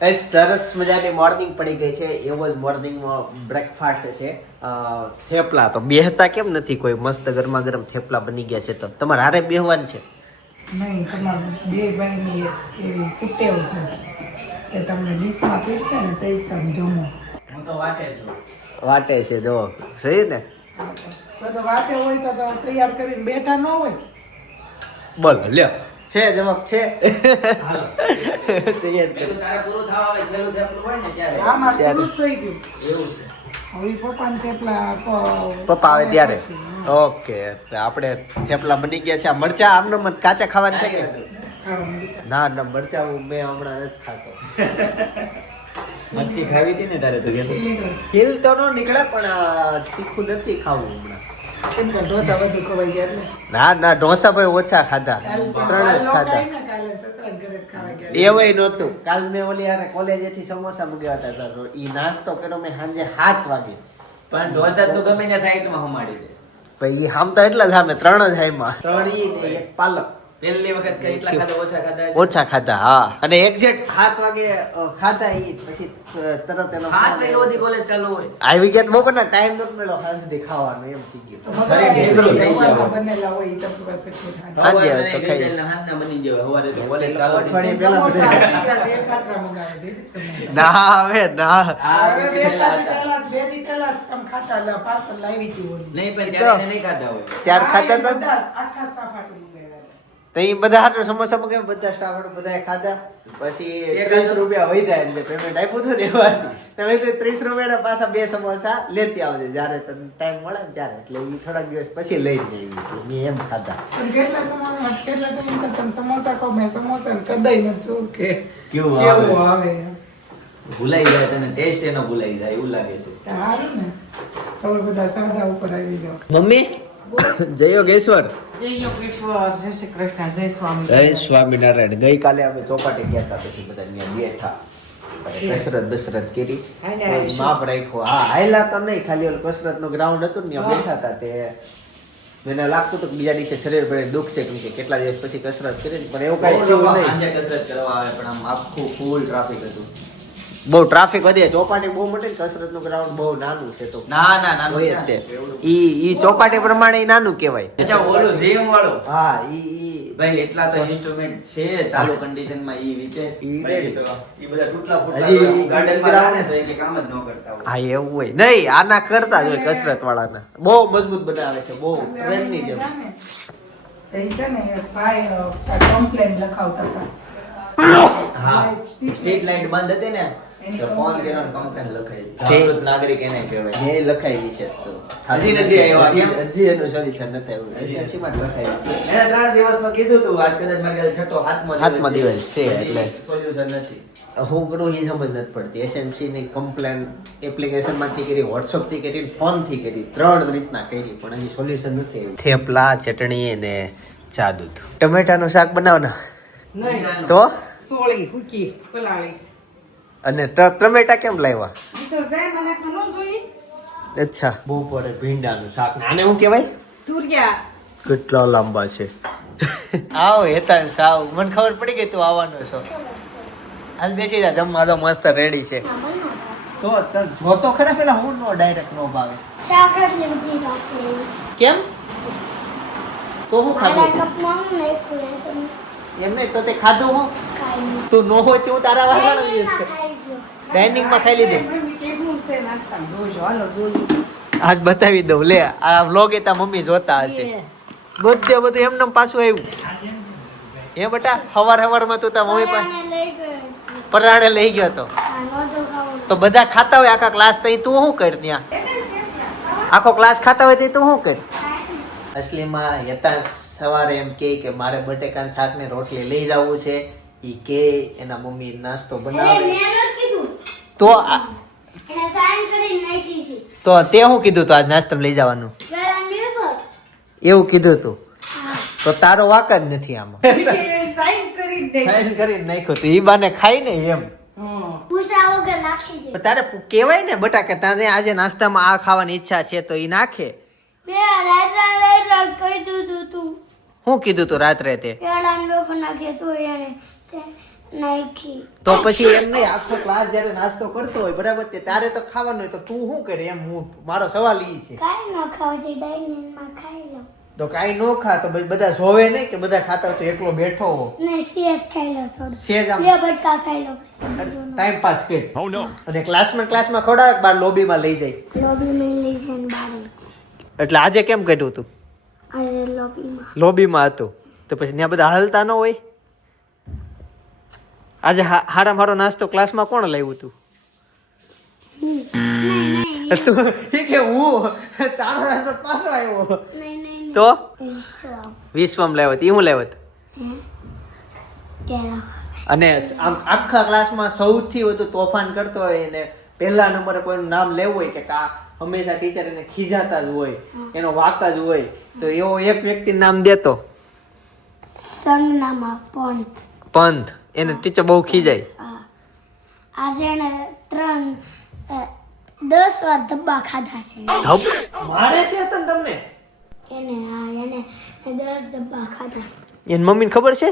એ સરસ મજાની મોર્નિંગ પડી ગઈ છે. એવો જ મોર્નિંગમાં બ્રેકફાસ્ટ છે. થેપલા તો બેહતા કેમ નથી કોઈ? મસ્ત ગરમા ગરમ થેપલા બની ગયા છે તો. તમારે હારે બેહવાનું છે? નહીં તમારે બે ભાઈની એવી કુટેવ છે કે તમને ડીશમાં પીરશે ને તે તમે જમો. હું તો વાટે છું. વાટે છે જો સહી ને? તો વાટે હોય તો તૈયાર કરીને બેઠા ન હોય. બોલો લ્યો. છે જવાબ છે. તૈયાર કરી. તારે પૂરું થવા આવે છેલ્લું થેપલું હોય ને ત્યારે. આમાં ત્યારે. પૂરું થઈ ગયું. એવું છે. હવે પપ્પાને થેપલા પપ્પા આવે ત્યારે. ઓકે આપણે થેપલા બની ગયા છે. આ મરચા આમનો મત કાચા ખાવાના છે કે? ના ના મરચા હું મેં હમણાં નથી ખાતો. મરચી ખાવી હતી ને તારે તો કે ખીલ તો ન નીકળે પણ આ તીખું નથી ખાવું હમણાં. ના ના ઢોસા ભાઈ ઓછા ખાધા. ત્રણ જ ખાધા. એવય નહોતું. કાલ મેં ઓલી યાર કોલેજેથી સમોસા મૂક્યા હતા સર ઈ નાસ્તો કર્યો મેં સાંજે સાત વાગે. પણ ઢોસા તો ગમે ને સાઈડમાં હમાડી દે. ભાઈ ઈ હામ તો એટલા જ સામે ત્રણ જ હાઈમાં. ત્રણ ઈ એક પાલક. પહેલી વખત એટલા ખાધા ઓછા ખાધા ઓછા ખાધા હા અને એક્ઝેક્ટ સાત વાગે ખાધા ઈ પછી તરત એનો હાથ વાગ્યા ઓધી કોલેજ ચાલુ હોય આવી ગયા તો બપોરના ટાઈમ નતો મળ્યો સાંજ દેખાવાનો એમ થઈ તો ગયું થઈ ગયું. બનેલા હોય ઈ તમારી પાસે ખાધા હા તો ખાઈ. હાંજના બની જાય હવારે તો કોલેજ ચાલુ. અઠવાડિયે પહેલા બધે. આવી ગયા એક ખાટલા મંગાવે ના હવે ના બે પહેલા બે દી પહેલા તમ ખાતા પાર્સલ લાવી હતી નહીં પણ ત્યારે નહીં ખાધા હોય ત્યાર ખાતા તો આખા સ્ટાફ આટલું. તો ઈ બધા હાટુ સમોસા મગાવ્યા બધા સ્ટાફ બધાએ ખાધા. પછી ત્રીસ રૂપિયા વહી જાય એટલે પેમેન્ટ આપ્યું હતું ને એમાંથી તમે તો ત્રીસ રૂપિયાના પાછા બે સમોસા લેતી આવજે. જ્યારે તને ટાઈમ મળે ને ત્યારે. એટલે એ થોડાક દિવસ પછી લઈ એટલે મેં એમ ખાધા. કેટલા સમોસા કેટલા ટાઈમ તમે સમોસા કહો મેં સમોસા કદાઈ નથી કે કેવું કેવું આવે? ભૂલાઈ જાય તને ટેસ્ટ એનો ભૂલાઈ જાય એવું લાગે છે. સારું ને. હવે બધા સાદા ઉપર આવી જાઓ. મમ્મી? જય યોગેશ્વર. જય યોગેશ્વર જય શ્રી કૃષ્ણ જય સ્વામી. જય સ્વામિનારાયણ. ગઈકાલે અમે ચોપાટે ગયા હતા પછી બધા બેઠા. કસરત બસરત કરી. માપ રાખ્યો. હા હાયલા તો નહીં. ખાલી ઓલું કસરતનું ગ્રાઉન્ડ હતું ને ત્યાં બેઠા હતા તે. મને લાગતું હતું કે બીજા દિવસે શરીર ભરે દુઃખ છે કેમ કે કેટલા દિવસ પછી કસરત કરી પણ એવું કાંઈ કસરત કરવા આવે પણ આમ આખું ફૂલ ટ્રાફિક હતું. બહુ ટ્રાફિક વધે ચોપાટી બહુ મોટી કસરતનું ગ્રાઉન્ડ બહુ નાનું છે તો. ના ના નાનું હોય ઈ ઈ ચોપાટી પ્રમાણે નાનું કહેવાય. અચ્છા ઓલું જેમ વાળો? હા ઈ ઈ. ભાઈ એટલા તો ઇન્સ્ટ્રુમેન્ટ છે ચાલુ કન્ડિશનમાં ઈ રીતે. ઈ ઈ બધા તૂટલા ફૂટલા ગાર્ડનમાં રાખે તો એ કામ જ ન કરતા હોય. હા એવું હોય. નહીં આના કરતા જ હોય કસરત વાળાના. બહુ મજબૂત બનાવે છે બહુ ટ્રેનની જેમ. તો છે ને એક ભાઈ કમ્પ્લેન લખાવતા હતા. હા સ્ટ્રીટ લાઇટ બંધ હતી ને. ફોન કર્યો ને કમ્પ્લેન લખાઈ. જાગૃત નાગરિક એને કહેવાય. મેં લખાવી છે તો. હજી નથી આવ્યા, કેમ? હજી- હજી એનું સોલ્યુશન નથી આવ્યું. હજી. SMC માં જ છે. એને ત્રણ દિવસમાં કીધું તું આજ કદાચ મારે ખ્યાલ છઠ્ઠો હાથમાં હાથમાં દિવસ છે એટલે. સોલ્યુશન નથી. હું કરું એ સમજ નથી પડતી. એસએમસી ની કમ્પ્લેન એપ્લિકેશનમાંથી કરી વોટ્સઅપથી કરી ફોનથી કરી. ત્રણ રીતના કરી પણ હજી સોલ્યુશન નથી આવ્યું. થેપલા ચટણી અને ચા દૂધ. ટમેટાનું શાક બનાવના નહીં તો? સોળી ફૂકી પલાળીશ અને ટમેટા કેમ લાવ્યા અચ્છા. બહુ બપોરે ભીંડાનું શાક. આને શું કહેવાય? તુરિયા. કેટલા લાંબા છે. આવ હેતાન સાવ. મને ખબર પડી ગઈ તું આવવાનો છો. હાલ બેસી જા જમવા તો મસ્ત રેડી છે. તો. જોતો ખરા પેલા હું નો ડાયરેક્ટ નો ભાવે? શાક એટલી બધી પાસે કેમ? તો હું ખાધું કપમાં હું નાખ્યું ને તમે એમ નહીં તો તે ખાધું હું? તું ન હોય તો હું તારા વાસણ જ એમની કરું. ખાઈ માં ખાઈ લીધું? આજ બતાવી દઉં લે આ વ્લોગ એ તા મમ્મી જોતા હશે. બધે બધું એમને પાછું આવ્યું. એ બટા હવાર હવારમાં તું તા મમ્મી પાસે પરાણે લઈ ગયો. તો. તો બધા ખાતા હોય આખા ક્લાસ તો તું શું કર ત્યાં? આખો ક્લાસ ખાતા હોય તો તું શું કર? અસલીમાં યતા સવારે એમ કે કે મારે બટેકાન શાક ને રોટલી લઈ જવું છે ઈ કે એના મમ્મી નાસ્તો બનાવે. મેં નહોતું કીધું. તો આ- એને sign કરીને નાખી છે. તો તે હું કીધું તો આજ નાસ્તો લઈ જવાનું? એવું કીધું તું? તો તારો વાક જ નથી આમાં. સાઈન કરી કરીને તો. ઈ બાને ખાઈ ને એમ. ભૂસા વગર નાખી તારે કેવાય ને બટા કે તારે આજે નાસ્તામાં આ ખાવાની ઈચ્છા છે તો ઈ નાખે. મેં રાત્રા રાત્રા કહી દીધું તું. શું કીધું તું રાત્રે તે? તો પછી એમ નહીં આખો ક્લાસ જ્યારે નાસ્તો કરતો હોય બરાબર તે ત્યારે તો ખાવાનું હોય. તો તું શું કરે એમ? હું મારો સવાલ ઈ છે. કાંઈ ન ખાવ છે ડાઇનિંગમાં ખાઈ લો. તો કાઈ નો ખા તો બધા જોવે નહીં કે બધા ખાતા હોય તો એકલો બેઠો હો? ને સેજ ખાઈ લો થોડું. સેજ આમ. બે બટકા ખાઈ લો. ટાઈમ પાસ કર. અને ક્લાસમાં ક્લાસમાં ખોડા બાર લોબીમાં લઈ જાય? લોબીમાં લઈ જાય બહાર એટલે આજે કેમ કર્યું તું? લોબીમાં લોબીમાં હતું. તો પછી ત્યાં બધા હાલતા ન હોય? આજે હારા મારો નાસ્તો ક્લાસમાં કોણ લાવ્યું તું? તું? ઈ કે હું? તારો નાસ્તો પાછો આવ્યો. નહીં નહીં તો? વિશ્વ વિશ્વમ લાવ્યો હતી હું? લાવ્યો અને આમ આખા ક્લાસમાં સૌથી વધુ તોફાન કરતો હોય અને પહેલા નંબરે કોઈનું નામ લેવું હોય કે કા હંમેશા ટીચર એને ખીજાતા જ હોય એનો વાક જ હોય તો એવો એક વ્યક્તિ નામ દેતો. સંગનામાં પંથ. પંથ. એને ટીચર બહુ ખીજાય. હા. આજે એને ત્રણ દસ વાર ધબ્બા ખાધા છે. ધબ? મારે છે તને તમને? એને હા એને દસ ધબ્બા ખાધા એની મમ્મીને ખબર છે?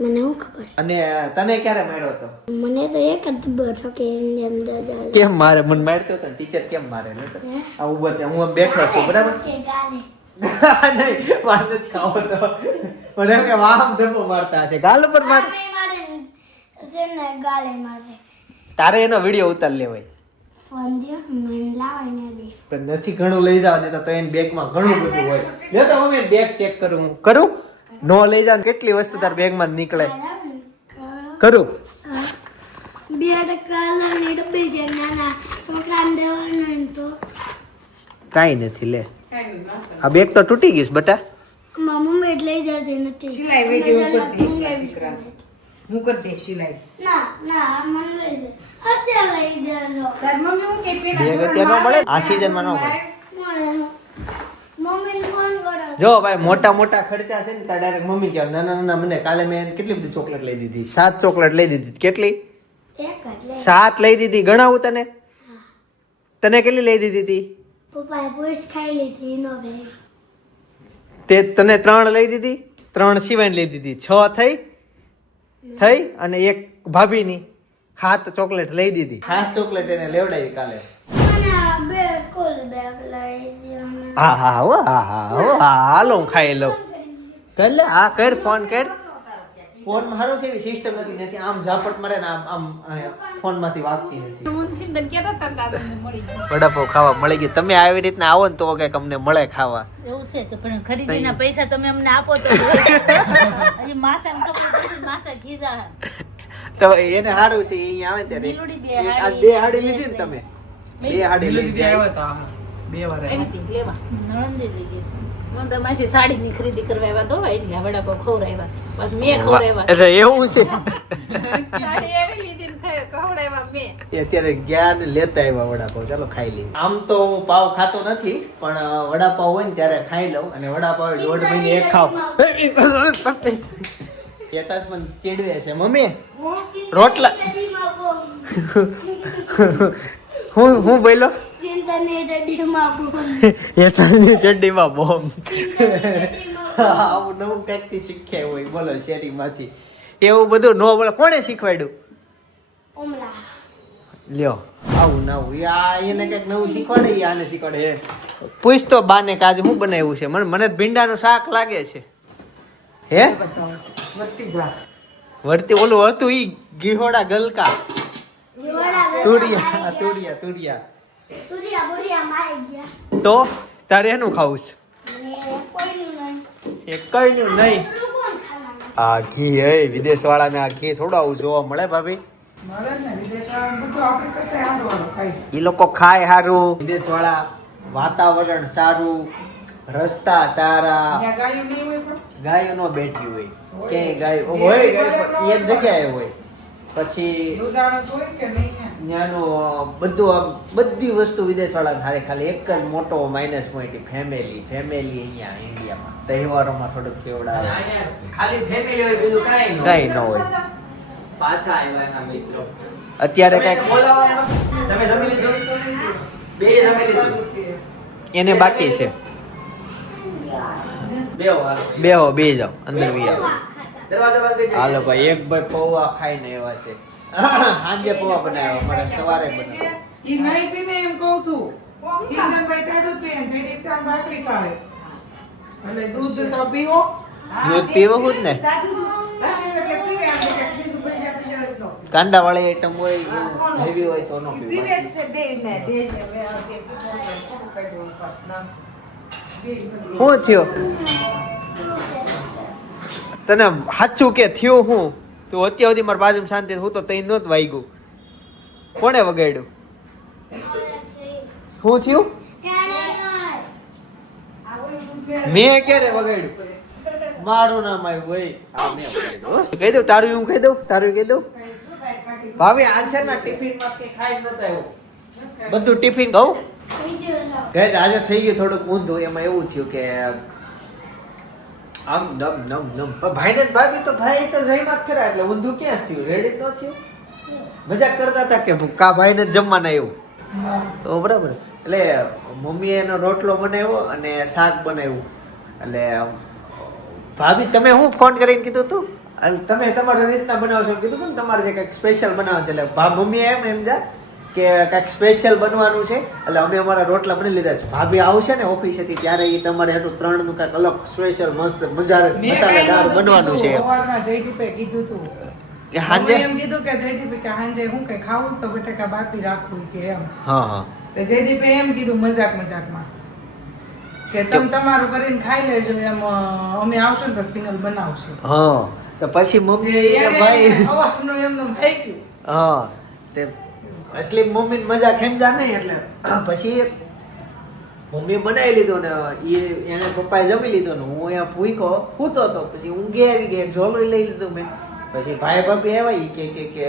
મને શું ખબર? અને તને ક્યારે માર્યો હતો? મને તો એક જ ધબ્બો હતો કે એને એમ કેમ મારે? મને મારતો હતો ટીચર કેમ મારે? નતો હે? આ ઊભો હું બેઠો છું બરાબર? કે ગાલે. નહીં મારે નથી ખાવો તો મને એમ કે વાહ આમ ધબ્બો મારતા છે ગાલ પર માર તારે એનો વીડિયો ઉતાર લેવાય પણ નથી ઘણું લઈ જાવ ને તો એની બેગમાં ઘણું બધું હોય. જો તો મમ્મી બેગ ચેક કરું હું. કરું? નો લઈ જાવ કેટલી વસ્તુ તાર બેગમાં નીકળે? કરું? બેડ કલરની ડબ્બી છે નાના છોકરાને દેવાનું તો કાંઈ નથી, લે. આ બેગ તો તૂટી ગઈશ બટા. મમ્મી એટલે લઈ જતી નથી. સિલાઈ વીડિયો Amazon ઉપરથી માં હું કરી દે સિલાઈ. ના ના મને લઈ દે. અત્યારે લઈ દેજો તાર મમ્મી હું કે પેલા બેગ અત્યારે ન મળે? આ સિઝનમાં ન મળે. ફોન કરો. જો ભાઈ મોટા મોટા ખર્ચા છે ને ત્યાં ડાયરેક્ટ મમ્મી કહેવાય નાના નાના મને કાલે મેં કેટલી બધી ચોકલેટ લઈ દીધી? સાત ચોકલેટ લઈ દીધી. કેટલી? એક જ લઈ સાત લઈ દીધી. ગણાવું તને? તને કેટલી લઈ દીધી હતી પપ્પાએ પૂછ ખાઈ લીધી એનો ભાઈ તે તને ત્રણ લઈ દીધી? ત્રણ સિવાય લઈ દીધી. છ થઈ? થઈ? અને એક ભાભીની ખાત ચોકલેટ લઈ દીધી. સાત ચોકલેટ એને લેવડાવી કાલે. મને આ બે સ્કૂલ બેગ લઈ દો ને. હા હા હા હા હા હાલો હું ખાઈ લઉં. કર લે હા કર ફોન કર. ફોન મારો છે એવી સિસ્ટમ નથી નથી આમ ઝાપટ મારે ને આમ આમ ફોનમાંથી વાગતી નથી. વડાપાવ ખાવા મળી ગયું. તમે આવી રીતના આવો ને તો કંઈક અમને મળે ખાવા. એવું છે તો પણ ખરીદીના પૈસા તમે અમને આપો તો. હજી માસા માસા ખીજા તો એને સારું છે એ અહીંયા આવે ત્યારે. આ બે હાડી લીધી ને તમે. બે હાડી લીધી બે વાર એવી લેવા. નણંદે લઈ ગઈ. હું સાડીની ખરીદી કરવા આવ્યા તો એટલે વડાપાવ ખવડાવ્યા બસ મેં ખવડાવ્યા એટલે એવું છે સાડી એવી લીધી ખવડાવ્યા મેં અત્યારે ગયા ને લેતા આવ્યા વડાપાવ ચાલો ખાઈ લઈએ આમ તો હું પાવ ખાતો નથી પણ વડાપાવ હોય ને ત્યારે ખાઈ લઉં અને વડાપાવ દોઢ મહિને એક ખાવ એકાદ મને ચીડવે છે મમ્મી રોટલા હું હું બોલ્યો ચિંતાની ચડ્ડીમાં બોમ. એતાની ચડ્ડીમાં બોમ્બ. બોમ. આવું નવું કંઈકથી શીખ્યા હોય બોલો શેરીમાંથી. એવું બધું ન બોલો. કોણે શીખવાડ્યું. લ્યો આવું નવું. આ એને કંઈક નવું શીખવાડે આને શીખવાડે. હે. પૂછ તો બાને કે આજે શું બનાવ્યું છે? મને મને ભીંડાનું શાક લાગે છે. હે? વર્તી ઓલું હતું ઈ ગીહોડા ગલકા. તુડિયા તુડિયા તુડિયા તો તારે એનું ખાવું છે? ને કોઈનું નહીં. આ ઘી હે વિદેશ વાળાને આ ઘી થોડા આવું જોવા મળે ભાભી. એ લોકો ખાય સારું વિદેશ વાળા વાતાવરણ સારું રસ્તા સારા. ગાયું નહીં હોય પણ? ગાયો નો બેઠી હોય. ક્યાંય ગાય હોય એક જગ્યાએ હોય. પછી ત્યાંનું બધું આમ બધી વસ્તુ વિદેશવાળા ધારે ખાલી એક જ મોટો માઇનસ પોઈન્ટ ફેમિલી ફેમિલી અહીંયા ઇન્ડિયામાં તહેવારોમાં થોડુંક કેવડાવે. ખાલી ફેમિલી હોય બીજું કાંઈ હોય. ન હોય. પાછા આવ્યા એના મિત્રો. અત્યારે કંઈક. તમે જમી લીધું? બે જમી લીધું. એને બાકી છે. બે હો બે જાઓ. અંદર બી આવો હાલો ભાઈ એક ભાઈ પૌવા ખાઈને એવા છે. સાંજે પૌવા બનાવ્યા મારે સવારે બનાવ્યા. ઈ નહીં પીવે એમ કહું છું. ચિંતનભાઈ સાદું પીએ ને જયદીપ ચા ને ભાખરી ખાવે. એટલે દૂધ તો પીવો. દૂધ પીવો જ ને. કાંદા વાળી આઈટમ હોય હેવી હોય તો નો પીવો. શું થયો? તને સાચું કે થયું હું? તું અત્યાર સુધી મારા બાજુમાં શાંતિ હું તો તઈ નહોત વાગ્યું. કોણે વગાડ્યું? શું થયું? મેં ક્યારે વગાડ્યું? મારું નામ આવ્યું ભાઈ મેં વગાડ્યું કહી દઉં તારું હું કહી દઉં તારું કહી દઉં. ભાવે આન્સર છે ને ટિફિનમાં કે ખાઈ નતો આવ્યો? બધું ટિફિન કહું? આજે થઈ ગયું થોડુંક ઊંધું એમાં એવું થયું કે આમ નમ નમ નમ. ભાઈને ભાભી તો ભાઈ તો જઈમાં જ ખરા એટલે ઊંધું ક્યાં થયું? રેડી તો થયું? મજાક કરતા હતા કે કા ભાઈને જ જમવાના એવું તો બરાબર. એટલે મમ્મીએ એનો રોટલો બનાવ્યો અને શાક બનાવ્યું. એટલે ભાભી, તમે હું ફોન કરીને કીધું તું? તમે તમારી રીતના બનાવશો છો કીધું હતું ને, તમારે જે કંઈક સ્પેશિયલ બનાવો છે, એટલે ભા, મમ્મીએ એમ એમ જા. કે કંઈક સ્પેશિયલ બનવાનું છે? એટલે અમે અમારા રોટલા બની લીધા છે. ભાભી આવશે ને ઓફિસેથી ત્યારે એ તમારે ત્રણ ત્રણનું કંઈક અલગ સ્પેશિયલ મસ્ત મજા મસાલેદાર બનવાનું છે. કીધું. સવારમાં જયદીપે કીધું તું. કે હાંજે? એમ કીધું કે જયદીપે કે હાંજે હું કઈ ખાવું તો બટાકા બાફી રાખવું કે એમ. હા હા. એટલે જયદીપે એમ કીધું મજાક મજાકમાં કે તમે તમારું કરીને ખાઈ લેજો એમ અમે આવશું ને પછી પિંગલ બનાવશે. હા તો પછી મમ્મી ભાઈ સવારનું એમનેમ ગયું હા તે અસલી મમ્મી મજા ખેમજા નહીં એટલે પછી મમ્મી બનાવી લીધો ને એ એને પપ્પાએ જમી લીધો ને, હું અહીંયા ભૂખ્યો સૂતો હતો. પછી ઊંઘે આવી ગઈ ઝોલું લઈ લીધું મેં. પછી ભાઈ ભાભી આવ્યા એ કે કે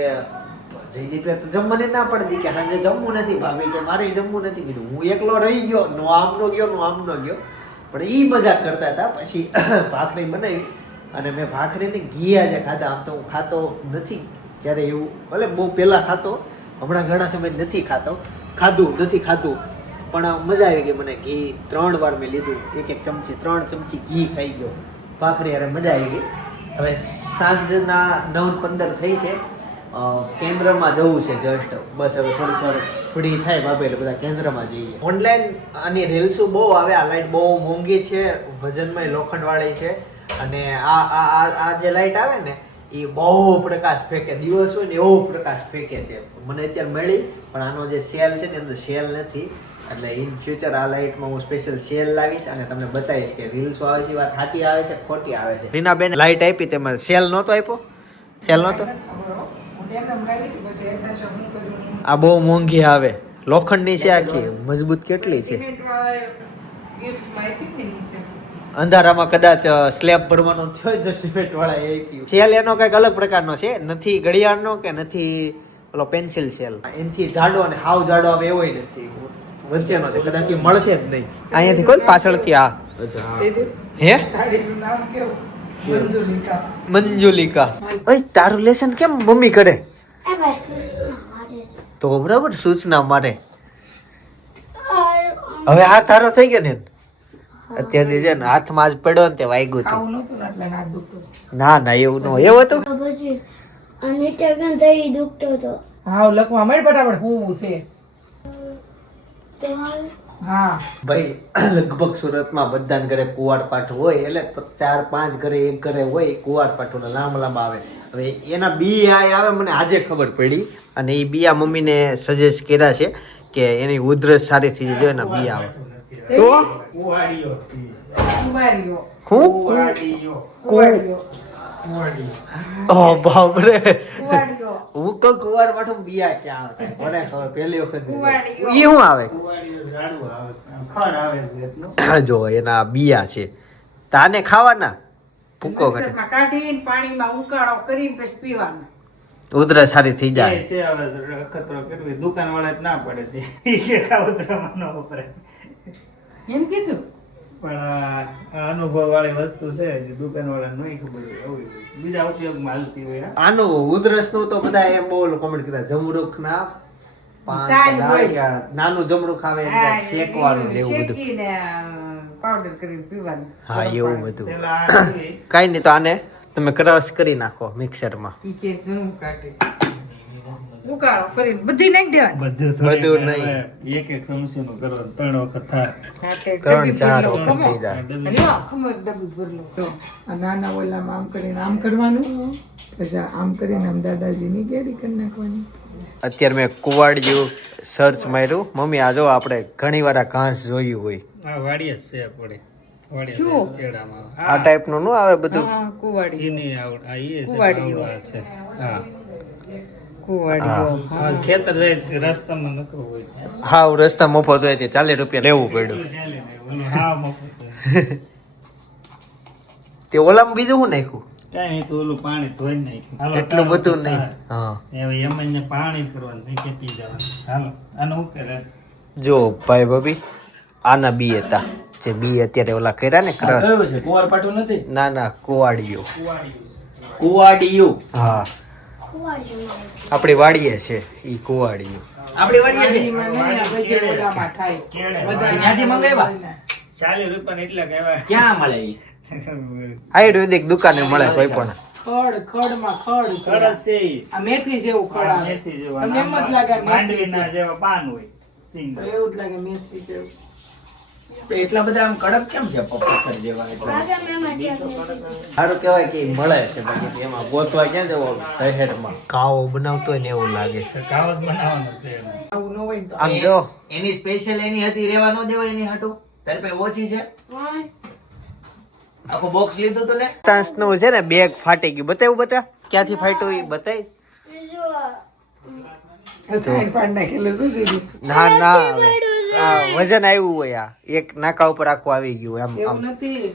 જયદીપે તો જમવાની ના પડતી કે સાંજે જમવું નથી, ભાભી કે મારે જમવું નથી. કીધું, હું એકલો રહી ગયો, નો આમ નો ગયો, નો આમ નો ગયો. પણ એ મજાક કરતા હતા. પછી ભાખરી બનાવી અને મેં ભાખરીને ઘી આજે ખાધા. આમ તો હું ખાતો નથી ક્યારે એવું, ભલે બહુ પહેલાં ખાતો હમણાં ઘણા સમય નથી ખાતો, ખાધું, નથી ખાધું, પણ મજા આવી ગઈ મને ઘી. ત્રણ વાર મેં લીધું, એક એક ચમચી, ત્રણ ચમચી ઘી ખાઈ ગયો. ભાખરી અરે મજા આવી ગઈ. હવે સાંજના નવ પંદર થઈ છે. કેન્દ્રમાં જવું છે જસ્ટ બસ હવે થોડીક વાર ફ્રી થાય બાપે એટલે બધા કેન્દ્રમાં જઈએ. ઓનલાઈન આની રીલ્સો બહુ આવે, આ લાઈટ બહુ મોંઘી છે, વજનમાં લોખંડવાળી છે. અને આ આ, આ- જે લાઈટ આવે ને એ બહુ પ્રકાશ ફેંકે. દિવસ હોય ને એવો પ્રકાશ ફેંકે છે. મને અત્યારે મળી, પણ આનો જે સેલ છે ને અંદર સેલ નથી. એટલે ઇન ફ્યુચર આ લાઇટમાં હું સ્પેશિયલ સેલ લાવીશ અને તમને બતાવીશ કે રીલ્સો આવે છે વાત સાચી આવે છે ખોટી આવે છે. રીનાબેન લાઇટ આપી તેમાં સેલ નહોતો આપ્યો? સેલ નહોતો? આ બહુ મોંઘી આવે. લોખંડની છે આટલી મજબૂત કેટલી છે? સિમેન્ટવાળાએ અંધારામાં કદાચ સ્લેબ ભરવાનો થયો જ તો સિમેન્ટ વાળા એ સેલ એનો કંઈક અલગ પ્રકારનો છે. નથી ઘડિયાળનો કે નથી પેલો પેન્સિલ સેલ. એનથી જાડો અને હાવ જાડો આવે એવો નથી. વચ્ચેનો છે. કદાચ મળશે જ નહીં. અહીંયાથી કોઈ પાછળથી આ. હે. સાડીનું નામ કેવું? મંજુલિકા. મંજુલિકા. ઓય તારું લેસન કેમ મમ્મી કરે. તો બરાબર સૂચના મારે. હવે આ તારો થઈ ગયો ને? અત્યારથી છે ને હાથમાં આજ પડ્યો ને તે વાગ્યું હતું. ને. ના ના એવું ન એવું હતું? તો પછી થઈ દુખતો હતો. હા લખવા મળ ફટાફટ હું છે. હા. ભાઈ લગભગ સુરતમાં બધાને ઘરે કુવાડ હોય એટલે ચાર પાંચ ઘરે એક ઘરે હોય કુવાડ પાઠું લાંબા લાંબા આવે. હવે એના બી આય આવે મને આજે ખબર પડી અને એ બિયા મમ્મીને સજેસ્ટ કર્યા છે કે એની ઉધરસ સારી થઈ જાય જો એના બી આવે. તો? કુંવારીઓ. હું? કુંવારીઓ. ઓ બાપ રે હું કહું કુવાડ પાઠું બિયા ક્યાં આવે? મને ખબર પહેલી વખત ઈ શું આવે? જો એના બિયા છે. તાને ખાવાના? ભૂકો કરે કાઢીને પાણીમાં ઉકાળો કરીને પછી પીવાનું. ઉધરસ સારી થઈ જાય. છે હવે કરવી. દુકાન વાળા જ ના પડે કે કાવતરામાં ન વપરાય. એમ કીધું? પણ આ અનુભવ વાળી વસ્તુ છે જે દુકાન વાળા નહીં ખબર હોય એવું બીજા ઉપયોગમાં હાલતી હોય આનો ઉધરસનું તો બધા એમ બહુ કોમેન્ટ કરતા જમરૂખ ના નાનું જમરૂખ આવે શેકવાનું ને એવું બધું. પાવડર કરીને પીવાનું હા એવું બધું. કાઈ નહીં તો આને તમે ક્રશ કરી નાખો મિક્સરમાં ઈ કે શું કાઢે? ઉકાળો કરીને. બધી નાખી દેવાની. બધું બધું નહીં. હવે એક એક ચમચીનું કરો ત્રણ વખત થાય ત્રણ ચાર વખત થઈ જાય. ખમો એક ડબ્બી ભરી તો. આ નાના ઓલામાં આમ કરીને આમ કરવાનું? પછી આમ કરીને આમ દાદાજીની ગેડી કરી નાખવાની. અત્યારે મેં કુવાડ જેવું સર્ચ માર્યું. મમ્મી આ જો આપણે ઘણી વાર આ ઘાસ જોયું હોય. આ વાડીએ છે આ ટાઈપનું નું આવે બધું? હા કુવાડી. આવડ આ છે. હા. ખેતર રસ્તામાં નકરું હોય હા રસ્તા મફત હોય ચાલીસ રૂપિયા લેવું પડ્યું. ચાલે ને ઓલું હા મફત તે ઓલામાં બીજું શું નાખ્યું? કાંઈ તો ઓલું પાણી ધોઈ નાખ્યું. એટલું બધું નહીં. હા. હવે એમ જ ને પાણી કરવાનું નહીં કે પી જવાનું. હાલો આને શું કરે? જો ભાઈ ભાભી આના બી હતા. જે બી અત્યારે ઓલા કર્યા ને છે નથી? ના ના કુવાડિયું. કુવાડિયું. હા. આપણી વાડીએ છે ઈ કુવાડી આપડી વાડીએ છે? ક્યાં મળે ઈ? આયુર્વેદિક દુકાને મળે કોઈ પણ. ખડ ખડમાં ખડ ખડ છે આ મેથી જેવું ખડ આવે. મેથી જેવું. તમને એમ જ લાગે આ મેથી જેવા પાન હોય એવું જ લાગે મેથી જેવું. એટલા બધા આમ કડક કેમ છે પપ્પર જેવા સારું કહેવાય કે મળે છે બાકી એમાં ગોતવા ક્યાં જવો શહેરમાં? કાવો બનાવતો ને એવું લાગે છે. કાવો જ બનાવવાનો છે આવું ન હોય તો. આમ જો. એની સ્પેશિયલ એની હતી રેવા ન દેવાય એની હાટુ? તારે પાસે ઓછી છે? આખું બોક્સ લીધું તો ને તાંસનું છે ને બેગ ફાટી ગયું. બતાવ્યું બતા ક્યાંથી ફાટ્યું એ બતાય સાઈડ પાડ નાખેલું શું જીજુ? ના ના વજન આવ્યું હોય આ એક નાકા ઉપર આખું આવી ગયું આમ આમ નથી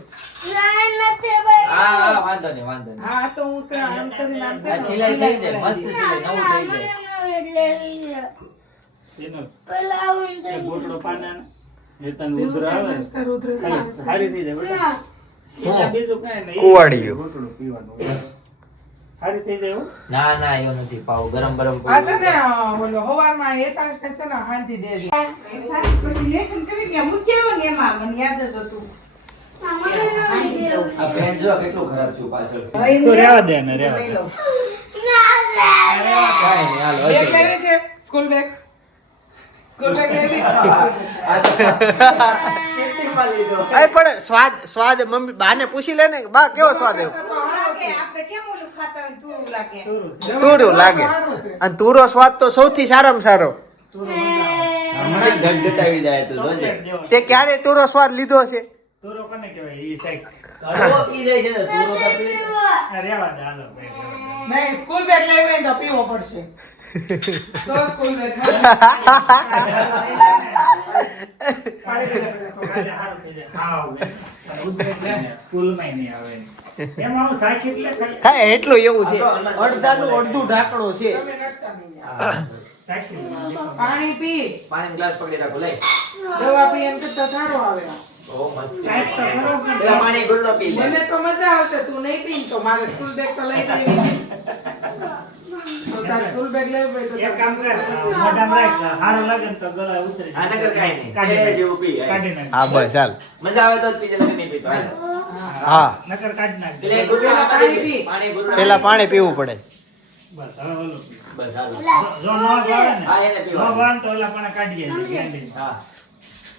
હા હા વાંધો નહીં વાંધો નહીં હા તો હું તો આમ કરીને આમ છે આ ને, સિલાઈ થઈ જાય મસ્ત સિલાઈ નવું થઈ જાય એનો એ ગોટડો પાનાનો. એ તને ઉધરો આવે દઈશ. તારું ઉધરસ ખાલી આવે. સારી થઈ જાય બીજું કાંઈ નહીં. કુવાડિયું. ગોટડું પીવાનું હોય. સારી થઈ જાય ના ના એવું નથી પાવ ગરમ ગરમ આ છે ને ઓલો હવારમાં એકાંશ ને છે ને હાંધી દેજે. પછી લેસન કરી ને મૂક્યો ને એમાં મને યાદ જ હતું. આ પેન્ટ જો કેટલું ખરાબ છે પાછળ. તો રહેવા દે ને રહેવા દે. લો. કાંઈ નહીં હાલો બેગ લેવી છે સ્કૂલ બેગ? સ્કૂલ બેગ લેવી અરે પણ સ્વાદ સ્વાદ મમ્મી બાને પૂછી લે ને બા કેવો સ્વાદ આવ્યો? તુરું લાગે. અને તુરો સ્વાદ તો સૌથી સારામાં સારો. તું ક્યારે તુરો સ્વાદ લીધો છે તોરો કોને કહેવાય? ઈ સાઈડ. કડવો પી જાય છે ને તું તો પી આ દે, હાલો, ભાઈ, રહેવા દે. નહીં સ્કૂલ બેગ તો પીવો પડશે. તો બેગ થઈ જાય. સ્કૂલમાંય નહીં આવે. હા એટલું એવું છે. અડધાનું અડધું ઢાંકણું છે. પાણી પી પાણી ગ્લાસ પકડી રાખો લઈ. દવા પી એમ સારું આવે. બહુ મસ્ત શાક તો ખરો પણ પેલા પાણી ગુલ્લો પી લે. મને તો મજા આવશે તું નહીં પી તો મારે સ્કૂલ બેગ તો લઈ દેવી. તો તાર સ્કૂલ બેગ લેવી હોય તો એક કામ કર મોઢામાં રાખ હારું લાગે તો ગળા ઉતરી આ નકર કાંઈ નહીં. કાઢી સહેજ પી, હાલ. કાઢી નાખ. હા બસ ચાલ. મજા આવે તો પી જાય નહીં પીતો. હા. નકર કાઢી નાખ. એટલે પાણી પી. પેલા પાણી પીવું પડે. બસ હવે ઓલું બસ હાલો. જો ન ભાવે ને હા, એને ન ભાવે તો ઓલા પણ કાઢી દેજે, હા.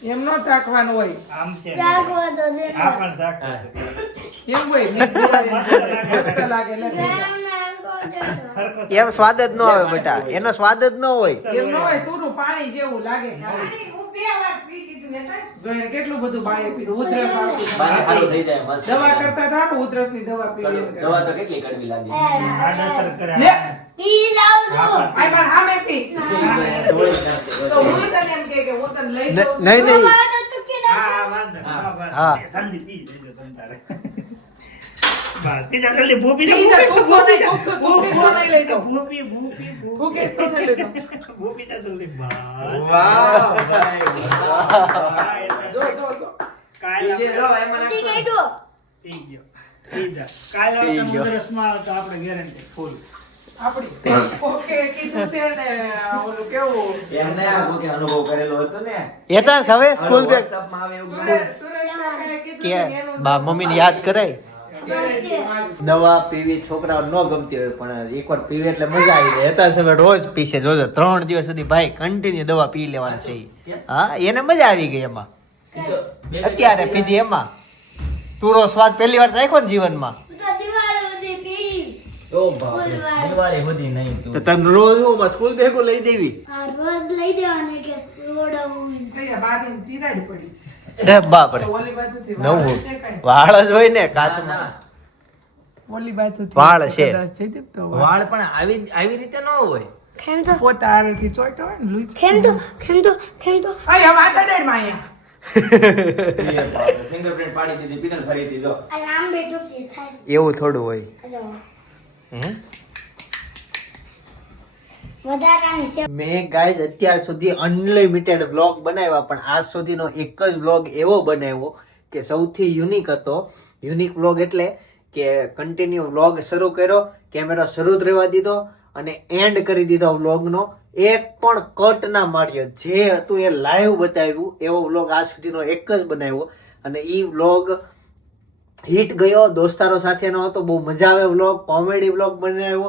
એમ નો ચાખવાનું હોય. આમ છે. ને. આ પણ શાક. એમ હોય મસ્ત લાગે. લે. એમ સ્વાદ જ ન આવે બેટા. એનો સ્વાદ જ ન હોય. એમ ન હોય તુરું પાણી જેવું લાગે. જોઈને કેટલું બધું પાણી પીધું ઉધરસ આવતી સારું થઈ જાય મસ્ત દવા કરતા સારું ઉધરસની દવા પીવી દવા તો કેટલી કડવી લાગે? આડઅસર કરે. લે. હા, પણ આય માર હામે પી. જ તો હું તને એમ કે કે હું તને લઈ દઉં નહીં નહીં. હા, વાંધો હા, બસ. પી લેજો તમ તારે. બીજા જલ્દી ભૂપી ભૂપી, તું તો તું તો- તું તો. ભૂપી, ભૂપી, ભૂપી. તું તો જા જલ્દી. બસ. વાહ, ભાઈ, જો જો જો કાલે આપણે એમાં નાખો. પી ગયો. પી જા. કાલે આપણે ગયો. ઉધરસમાં આવે તો આપણે guarantee full. આપડી ઓકે કીધું છે ને ઓલું કેવું એમને આ કોકે અનુભવ કરેલો હતો ને એતા હવે સ્કૂલ બેગમાં આવે એવું કે એનું બા મમ્મીને યાદ કરાય દવા પીવી છોકરાઓ ન ગમતી હોય પણ એકવાર પીવે એટલે મજા આવી જાય. હતા સમય રોજ પીશે. જોજો ત્રણ દિવસ સુધી ભાઈ કન્ટિન્યુ દવા પી લેવાની છે. હા એને મજા આવી ગઈ એમાં. અત્યારે પીધી એમાં. તુરો સ્વાદ પહેલી વાર ચાખ્યો ને જીવનમાં. તો તને રોજ હું સ્કૂલ ભેગું લઈ દેવી. રોજ લઈ દેવાની તિરાડ પડી એ બાપ રે વાળ નવું. વાળ જ હોય ને કાચમાં. ઓલી બાજુથી વાળ છે. વાળ. પણ આવી આવી રીતે ન હોય. ખેમ તો? પોતા આરેથી ચોંટ્યો હોય ને લૂચ ખેમ તો? ખેમ તો? ખેમ તો? આય, હવે ડેડમાં અહીંયા. ફિંગરપ્રિન્ટ પાડી. દીધી પિનલ ફરી દીધો આ નામ બેઠું જે થાય? એવું થોડું હોય. હે મેં ગાઈઝ અત્યાર સુધી અનલિમિટેડ વ્લોગ બનાવ્યા, પણ આજ સુધીનો એક જ વ્લોગ એવો બનાવ્યો કે સૌથી યુનિક હતો. યુનિક વ્લોગ એટલે કે કન્ટિન્યુ વ્લોગ શરૂ કર્યો કેમેરો શરૂ જ રહેવા દીધો અને એન્ડ કરી દીધો વ્લોગનો. એક પણ કટ ના માર્યો. જે હતું એ લાઈવ બતાવ્યું, એવો વ્લોગ આજ સુધીનો એક જ બનાવ્યો. અને એ વ્લોગ હિટ ગયો. દોસ્તારો સાથેનો હતો, બહુ મજા આવે વ્લોગ, કોમેડી વ્લોગ બનાવ્યો.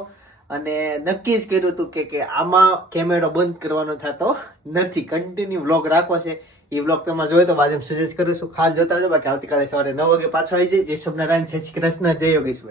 અને નક્કી જ કર્યું હતું કે કે આમાં કેમેરો બંધ કરવાનો થતો નથી. કન્ટિન્યુ વ્લોગ રાખવો છે. એ વ્લોગ તમે જોયો તો બાજુ સજેસ્ટ કરીશું. ખાસ જોતા જો બાકી આવતીકાલે સવારે નવ વાગે પાછો આવી જાય જય સોમનારાયણ જય શ્રી કૃષ્ણ. જય યોગેશ્વર.